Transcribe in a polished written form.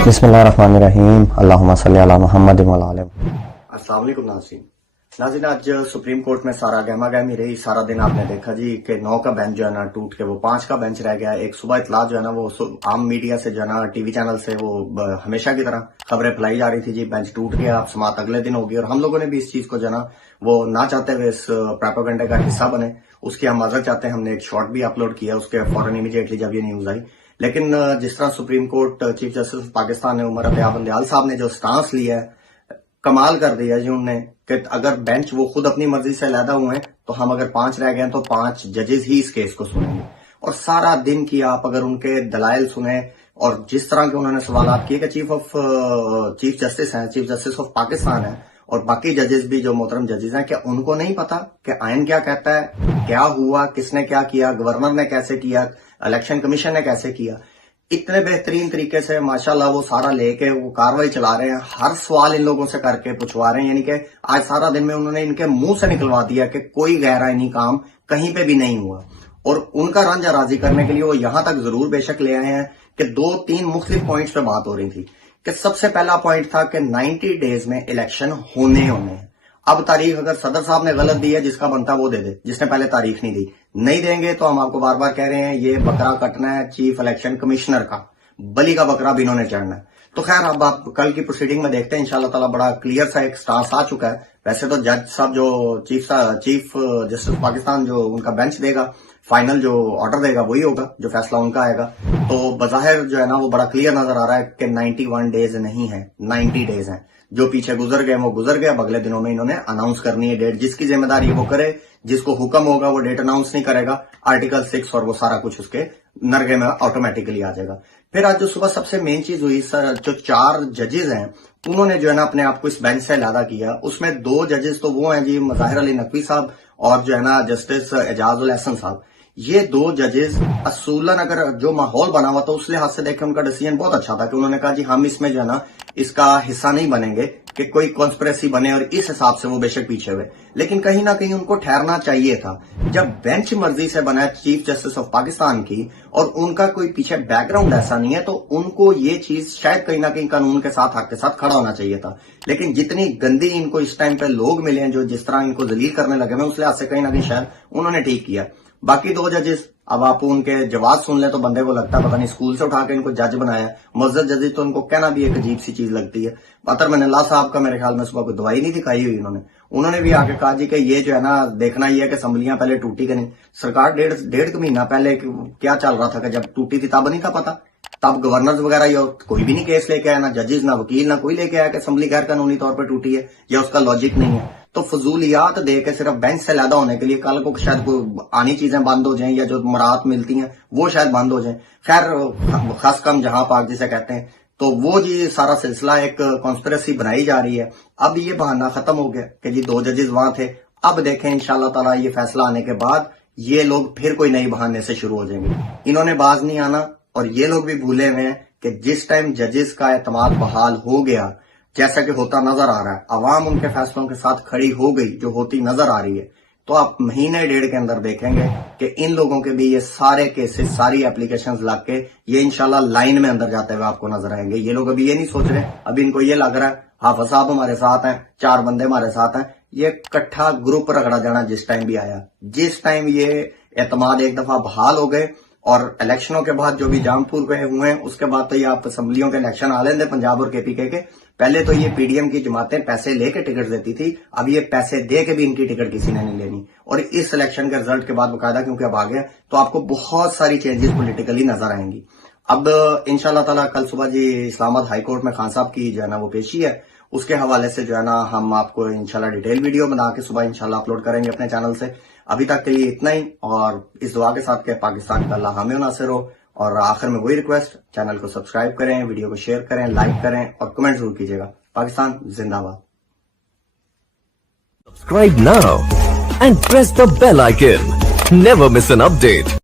बिस्मिल्लाहिर्रहमानिर्रहीम अल्लाहुम्मा सल्ली अला मुहम्मद व अला आलि मुहम्मद। अस्सलाम वालेकुम नाज़रीन, आज सुप्रीम कोर्ट में सारा गहमा गहमी रही। सारा दिन आपने देखा जी कि 9 का बेंच जो है ना टूट के वो 5 का बेंच रह गया। एक सुबह इतला जो है ना वो आम मीडिया से जो है ना टीवी चैनल से वो हमेशा की तरह खबरें फैलाई जा रही थी जी बेंच टूट गया, अब समात अगले दिन होगी। और हम लोगों ने भी इस चीज को जो है ना वो ना चाहते हुए इस प्रोपेगेंडा का हिस्सा बने, उसकी हम मदद चाहते हैं। हमने एक शॉर्ट भी अपलोड किया उसके फौरन इमीडिएटली जब ये न्यूज आई। लेकिन जिस तरह supreme court chief justice Pakistan ने उमर अतिया बंदयाल साहब ने जो स्टांस लिया है, कमाल कर दिया जी उनने कि अगर बेंच वो खुद अपनी मर्जी से अलहदा हुए हैं तो हम अगर 5 रह गए तो 5 जजेस ही इस केस को सुनेंगे। और सारा दिन की आप अगर उनके दलाइल सुने और जिस तरह के उन्होंने सवाल किए कि चीफ जस्टिस हैं, चीफ जस्टिस ऑफ पाकिस्तान है और बाकी जजेस भी जो मोहतरम जजेस हैं, क्या उनको नहीं पता कि आयन क्या कहता है, क्या हुआ, किसने क्या किया, गवर्नर ने कैसे किया, इलेक्शन कमीशन ने कैसे किया। इतने बेहतरीन तरीके से माशाल्लाह वो सारा लेके वो कार्रवाई चला रहे हैं। हर सवाल इन लोगों से करके पूछवा रहे हैं, यानी कि आज सारा दिन में उन्होंने इनके मुंह से निकलवा दिया कि कोई गैर आईनी काम कहीं पे भी नहीं हुआ। और उनका रंजा राजी करने के लिए वो यहां तक जरूर बेशक ले आए हैं कि 2-3 मुख्तलिफ पॉइंट्स पे बात हो रही थी। कि सबसे पहला पॉइंट था कि 90 डेज में इलेक्शन होने हैं। अब तारीख अगर सदर साहब ने गलत दी है, जिसका बनता वो दे दे, जिसने पहले तारीख नहीं देंगे तो हम आपको बार बार कह रहे हैं ये बकरा कटना है चीफ इलेक्शन कमिश्नर का, बलि का बकरा भी इन्होंने चढ़ना है। तो खैर अब आप कल की प्रोसीडिंग में देखते हैं इंशाल्लाह ताला बड़ा क्लियर सा एक स्टांस आ चुका है। वैसे तो जज साहब जो चीफ जस्टिस पाकिस्तान जो उनका बेंच देगा, फाइनल जो ऑर्डर देगा वही होगा, जो फैसला उनका आएगा। तो बज़ाहिर जो है ना वो बड़ा क्लियर नजर आ रहा है कि 91 डेज नहीं है, 90 डेज है। जो पीछे गुजर गए वो गुजर गए। अब अगले दिनों में इन्होंने अनाउंस करनी है डेट। जिसकी जिम्मेदारी वो करे, जिसको हुक्म होगा वो डेट अनाउंस नहीं करेगा। आर्टिकल 6 और वो सारा कुछ उसके नरगे में ऑटोमेटिकली आ जाएगा। फिर आज जो सुबह सबसे मेन चीज हुई सर, जो 4 जजेस हैं उन्होंने जो है ना अपने आप को इस बेंच से अलहदा किया। उसमें 2 जजेस तो वो हैं जी मज़ाहिर अली नकवी साहब और जो है ना जस्टिस एजाज उल एहसन साहब। ये 2 जजेस असूलन अगर जो माहौल बना हुआ था उस लिहाज से देखें उनका डिसीजन बहुत अच्छा था कि उन्होंने कहा जी हम इसमें जो है ना इसका हिस्सा नहीं बनेंगे कि कोई कॉन्स्पिरेसी बने, और इस हिसाब से वो बेशक पीछे हुए। लेकिन कहीं ना कहीं उनको ठहरना चाहिए था। जब बेंच मर्जी से बना है चीफ जस्टिस ऑफ पाकिस्तान की और उनका कोई पीछे बैकग्राउंड ऐसा नहीं है, तो उनको ये चीज शायद कहीं ना कहीं कानून के साथ, हक के साथ खड़ा होना चाहिए था। लेकिन जितनी गंदी इनको इस टाइम पे लोग मिले हैं जो जिस तरह इनको जलील करने लगे हैं, उस लिहाज से कहीं ना कहीं शायद उन्होंने ठीक किया। बाकी 2 जजेस अब आप उनके जवाब सुन ले तो बंदे को लगता है पता नहीं स्कूल से उठा के इनको जज बनाया है। मस्जिद जजेस तो उनको कहना भी एक अजीब सी चीज लगती है। अतर मैनल्लाह साहब का मेरे ख्याल में सुबह कोई दवाई नहीं दिखाई हुई उन्होंने भी आके कहा जी कि ये जो है ना देखना ही है कि असम्बलियां पहले टूटी कि नहीं। सरकार डेढ़ महीना पहले क्या चल रहा था कि जब टूटी थी तब नहीं था पता। तब गवर्नर वगैरह कोई भी नहीं केस लेके आया, ना जजेस ना वकील ना कोई लेके आया कि असम्बली गैर कानूनी तौर पर टूटी है या उसका लॉजिक नहीं है। तो फजूलियात दे के सिर्फ बेंच से लैदा होने के लिए कल को शायद कोई आनी चीजें बंद हो जाएं या जो मराहत मिलती हैं वो शायद बंद हो जाएं। खैर खास कम जहां पाक जिसे कहते हैं, तो वो जी सारा सिलसिला एक कॉन्स्पिरेसी बनाई जा रही है। अब ये बहाना खत्म हो गया कि जी 2 जजेस वहां थे। अब देखें इंशाल्लाह ताला ये फैसला आने के बाद ये लोग फिर कोई नई बहाने से शुरू हो जाएंगे। इन्होंने बाज नहीं आना। और ये लोग भी भूले हुए हैं कि जिस टाइम जजेस का एतमाद बहाल हो गया, जैसा कि होता नजर आ रहा है, अवाम उनके फैसलों के साथ खड़ी हो गई जो होती नजर आ रही है, तो आप महीने 1.5 के अंदर देखेंगे कि इन लोगों के भी ये सारे केसेस, सारी एप्लीकेशंस लग के ये इंशाल्लाह लाइन में अंदर जाते हुए आपको नजर आएंगे। ये लोग अभी ये नहीं सोच रहे, अभी इनको ये लग रहा है हाफिज साहब हमारे साथ हैं, 4 बंदे हमारे साथ हैं। ये इकट्ठा ग्रुप रगड़ा जाना जिस टाइम भी आया, जिस टाइम ये एतमाद एक दफा बहाल हो गए और इलेक्शनों के बाद जो भी जामपुर के हुए हैं उसके बाद तो ये आप असम्बलियों के इलेक्शन आ लेंगे पंजाब और केपीके के। पहले तो ये पीडीएम की जमातें पैसे लेके टिकट देती थी, अब ये पैसे दे के भी इनकी टिकट किसी ने नहीं लेनी। और इस इलेक्शन के रिजल्ट के बाद बकायदा क्योंकि अब आ गया तो आपको बहुत सारी चेंजेस पॉलिटिकली नजर आएंगी। अब इंशाल्लाह ताला कल सुबह जी इस्लामाबाद हाई कोर्ट में खान साहब की जो है ना वो पेशी है, उसके हवाले से जो है ना हम आपको इंशाल्लाह डिटेल वीडियो बना के सुबह इंशाल्लाह अपलोड करेंगे अपने चैनल से। अभी तक के लिए इतना ही, और इस दुआ के साथ के पाकिस्तान का अल्लाह हमें नासिर हो। और आखिर में वही रिक्वेस्ट, चैनल को सब्सक्राइब करें, वीडियो को शेयर करें, लाइक करें और कमेंट जरूर कीजिएगा। पाकिस्तान जिंदाबाद। Subscribe now and press the bell icon. Never miss an update.